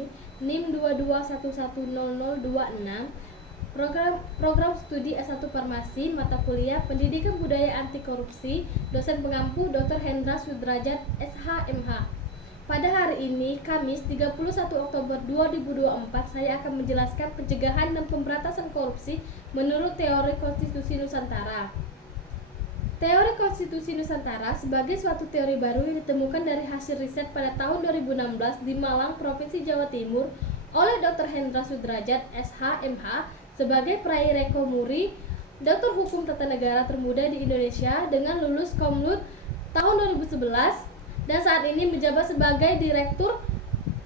kami NIM 22110026, program studi S1 Farmasi, mata kuliah Pendidikan Budaya Anti Korupsi, dosen pengampu Dr. Hendra Sudrajat, SH.MH. Pada hari ini, Kamis 31 Oktober 2024, saya akan menjelaskan pencegahan dan pemberantasan korupsi menurut teori konstitusi Nusantara. Teori konstitusi Nusantara sebagai suatu teori baru yang ditemukan dari hasil riset pada tahun 2016 di Malang, Provinsi Jawa Timur oleh Dr. Hendra Sudrajat, SH.MH, sebagai peraih Reko Muri, Doktor Hukum Tata Negara termuda di Indonesia dengan lulus Komlut tahun 2011 dan saat ini menjabat sebagai Direktur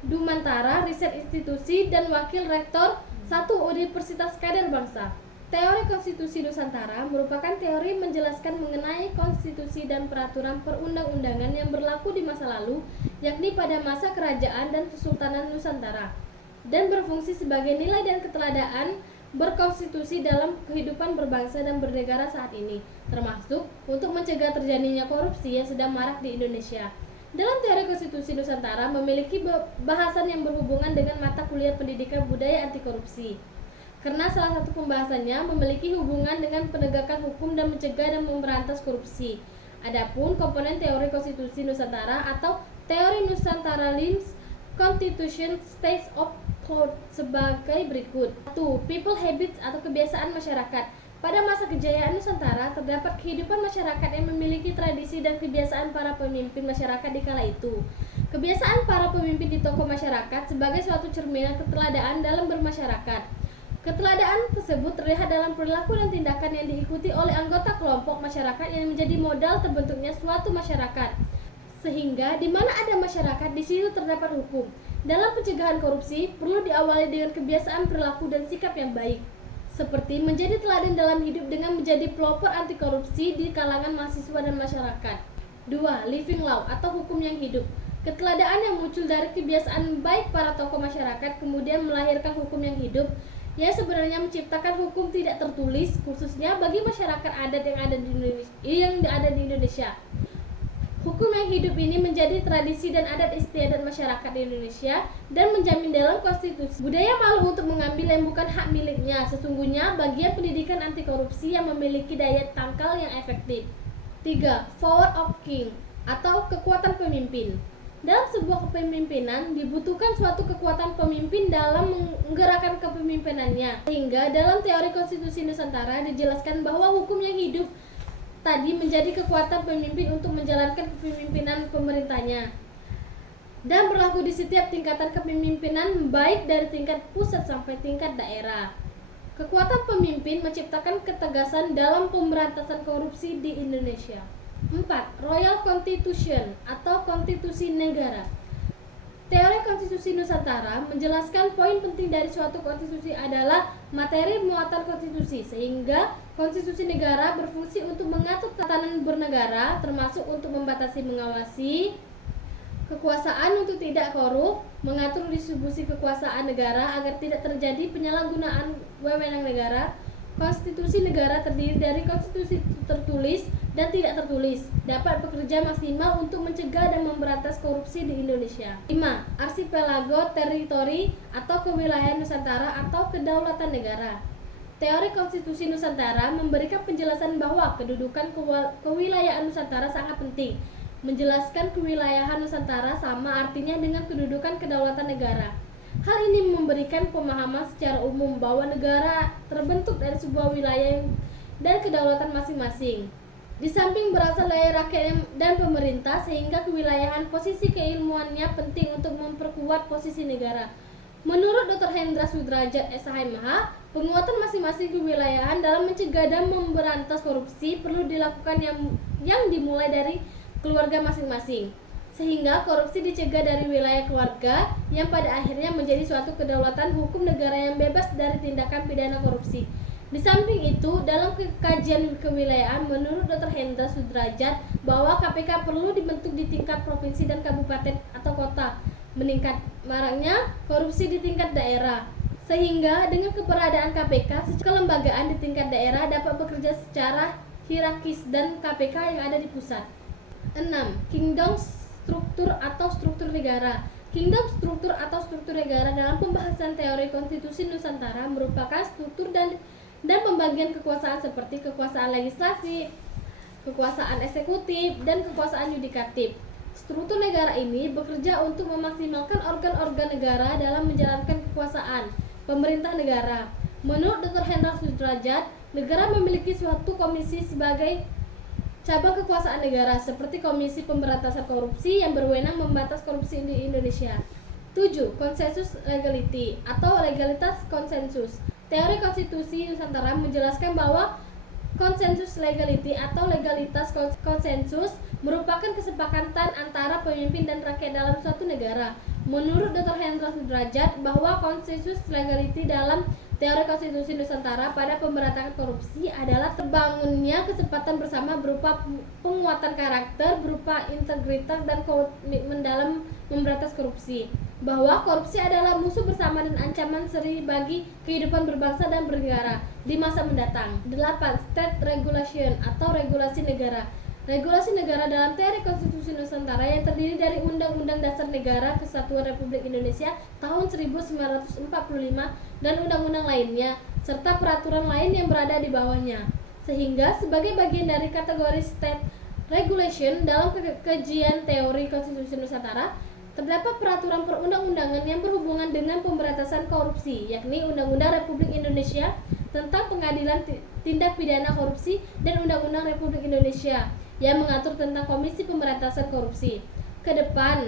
Dumantara Riset Institusi dan Wakil Rektor 1 Universitas Kadar Bangsa. Teori konstitusi Nusantara merupakan teori menjelaskan mengenai konstitusi dan peraturan perundang-undangan yang berlaku di masa lalu, yakni pada masa kerajaan dan kesultanan Nusantara, dan berfungsi sebagai nilai dan keteladanan berkonstitusi dalam kehidupan berbangsa dan bernegara saat ini, termasuk untuk mencegah terjadinya korupsi yang sedang marak di Indonesia. Dalam teori konstitusi Nusantara memiliki bahasan yang berhubungan dengan mata kuliah Pendidikan Budaya Anti Korupsi, karena salah satu pembahasannya memiliki hubungan dengan penegakan hukum dan mencegah dan memberantas korupsi. Adapun komponen teori konstitusi Nusantara atau teori Nusantara Links Constitution States of Thought sebagai berikut. 1. People habits atau kebiasaan masyarakat. Pada masa kejayaan Nusantara terdapat kehidupan masyarakat yang memiliki tradisi dan kebiasaan para pemimpin masyarakat di kala itu. Kebiasaan para pemimpin di tokoh masyarakat sebagai suatu cerminan keteladaan dalam bermasyarakat. Keteladaan tersebut terlihat dalam perilaku dan tindakan yang diikuti oleh anggota kelompok masyarakat yang menjadi modal terbentuknya suatu masyarakat. Sehingga di mana ada masyarakat, di situ terdapat hukum. Dalam pencegahan korupsi, perlu diawali dengan kebiasaan perilaku dan sikap yang baik, seperti menjadi teladan dalam hidup dengan menjadi pelopor anti korupsi di kalangan mahasiswa dan masyarakat. 2. Living law atau hukum yang hidup. Keteladaan yang muncul dari kebiasaan baik para tokoh masyarakat kemudian melahirkan hukum yang hidup, yang sebenarnya menciptakan hukum tidak tertulis, khususnya bagi masyarakat adat yang ada di Indonesia. Hukum yang hidup ini menjadi tradisi dan adat istiadat masyarakat di Indonesia dan menjamin dalam konstitusi budaya malu untuk mengambil yang bukan hak miliknya. Sesungguhnya bagian pendidikan anti korupsi yang memiliki daya tangkal yang efektif. 3. Power of King atau kekuatan pemimpin. Dalam sebuah kepemimpinan dibutuhkan suatu kekuatan pemimpin dalam menggerakkan kepemimpinannya. Sehingga dalam teori konstitusi Nusantara dijelaskan bahwa hukum yang hidup tadi menjadi kekuatan pemimpin untuk menjalankan kepemimpinan pemerintahnya dan berlaku di setiap tingkatan kepemimpinan baik dari tingkat pusat sampai tingkat daerah. Kekuatan pemimpin menciptakan ketegasan dalam pemberantasan korupsi di Indonesia. 4. Royal Constitution atau konstitusi negara. Teori konstitusi Nusantara menjelaskan poin penting dari suatu konstitusi adalah materi muatan konstitusi, sehingga konstitusi negara berfungsi untuk mengatur tatanan bernegara, termasuk untuk membatasi mengawasi kekuasaan untuk tidak korup, mengatur distribusi kekuasaan negara agar tidak terjadi penyalahgunaan wewenang negara. Konstitusi negara terdiri dari konstitusi tertulis dan tidak tertulis, dapat bekerja maksimal untuk mencegah dan memberantas korupsi di Indonesia. 5. Archipelago teritori atau kewilayahan Nusantara atau kedaulatan negara. Teori konstitusi Nusantara memberikan penjelasan bahwa kedudukan kewilayahan Nusantara sangat penting. Menjelaskan kewilayahan Nusantara sama artinya dengan kedudukan kedaulatan negara. Hal ini memberikan pemahaman secara umum bahwa negara terbentuk dari sebuah wilayah dan kedaulatan masing-masing. Di samping berasal dari rakyat dan pemerintah, sehingga kewilayahan posisi keilmuannya penting untuk memperkuat posisi negara. Menurut Dr. Hendra Sudrajat, SH.MH, penguatan masing-masing kewilayahan dalam mencegah dan memberantas korupsi perlu dilakukan yang dimulai dari keluarga masing-masing, sehingga korupsi dicegah dari wilayah keluarga yang pada akhirnya menjadi suatu kedaulatan hukum negara yang bebas dari tindakan pidana korupsi. Di samping itu, dalam kajian kewilayahan menurut Dr. Hendra Sudrajat bahwa KPK perlu dibentuk di tingkat provinsi dan kabupaten atau kota, meningkat maraknya korupsi di tingkat daerah, sehingga dengan keberadaan KPK, kelembagaan di tingkat daerah dapat bekerja secara hierarkis dan KPK yang ada di pusat. 6. Kingdom struktur atau struktur negara. Kingdom struktur atau struktur negara dalam pembahasan teori konstitusi Nusantara merupakan struktur dan pembagian kekuasaan seperti kekuasaan legislatif, kekuasaan eksekutif, dan kekuasaan yudikatif. Struktur negara ini bekerja untuk memaksimalkan organ-organ negara dalam menjalankan kekuasaan pemerintah negara. Menurut Dr. Hendra Sudrajat, negara memiliki suatu komisi sebagai cabang kekuasaan negara seperti Komisi Pemberantasan Korupsi yang berwenang membatas korupsi di Indonesia. 7. Konsensus legality atau legalitas konsensus. Teori konstitusi Nusantara menjelaskan bahwa konsensus legality atau legalitas konsensus merupakan kesepakatan antara pemimpin dan rakyat dalam suatu negara. Menurut Dr. Hendra Sudrajat bahwa konsensus legality dalam teori konstitusi Nusantara pada pemberantasan korupsi adalah terbangunnya kesempatan bersama berupa penguatan karakter, berupa integritas dan komitmen dalam memberantas korupsi. Bahwa korupsi adalah musuh bersama dan ancaman seri bagi kehidupan berbangsa dan bernegara di masa mendatang. 8. State regulation atau regulasi negara. Regulasi negara dalam teori konstitusi Nusantara yang terdiri dari Undang-Undang Dasar Negara Kesatuan Republik Indonesia tahun 1945 dan undang-undang lainnya, serta peraturan lain yang berada di bawahnya. Sehingga sebagai bagian dari kategori state regulation dalam kajian teori konstitusi Nusantara, terdapat peraturan perundang-undangan yang berhubungan dengan pemberantasan korupsi, yakni Undang-Undang Republik Indonesia tentang Pengadilan Tindak Pidana Korupsi dan Undang-Undang Republik Indonesia yang mengatur tentang Komisi Pemberantasan Korupsi. Kedepan,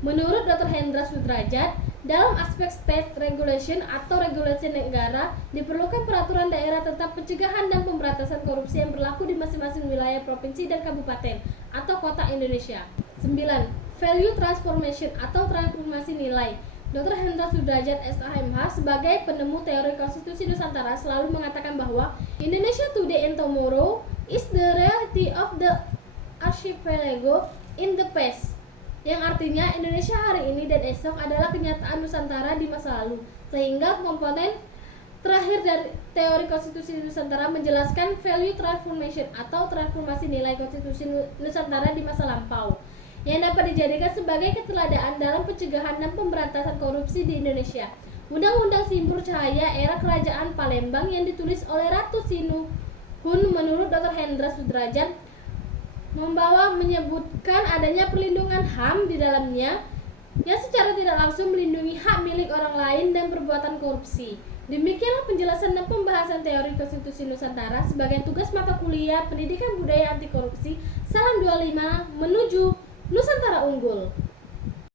menurut Dr. Hendra Sudrajat, dalam aspek state regulation atau regulasi negara, diperlukan peraturan daerah tentang pencegahan dan pemberantasan korupsi yang berlaku di masing-masing wilayah provinsi dan kabupaten atau kota Indonesia. 9. Value transformation atau transformasi nilai. Dr. Hendra Sudrajat SHMH sebagai penemu teori konstitusi Nusantara selalu mengatakan bahwa Indonesia today and tomorrow is the reality of the archipelago in the past, yang artinya Indonesia hari ini dan esok adalah kenyataan Nusantara di masa lalu. Sehingga komponen terakhir dari teori konstitusi Nusantara menjelaskan value transformation atau transformasi nilai konstitusi Nusantara di masa lampau, yang dapat dijadikan sebagai keteladanan dalam pencegahan dan pemberantasan korupsi di Indonesia. Undang-Undang Simbur Cahaya era Kerajaan Palembang yang ditulis oleh Ratu Sinuhun menurut Dr. Hendra Sudrajat menyebutkan adanya perlindungan HAM di dalamnya yang secara tidak langsung melindungi hak milik orang lain dan perbuatan korupsi. Demikianlah penjelasan dan pembahasan teori konstitusi Nusantara sebagai tugas mata kuliah Pendidikan Budaya Anti Korupsi Salam 25 menuju Nusantara Unggul.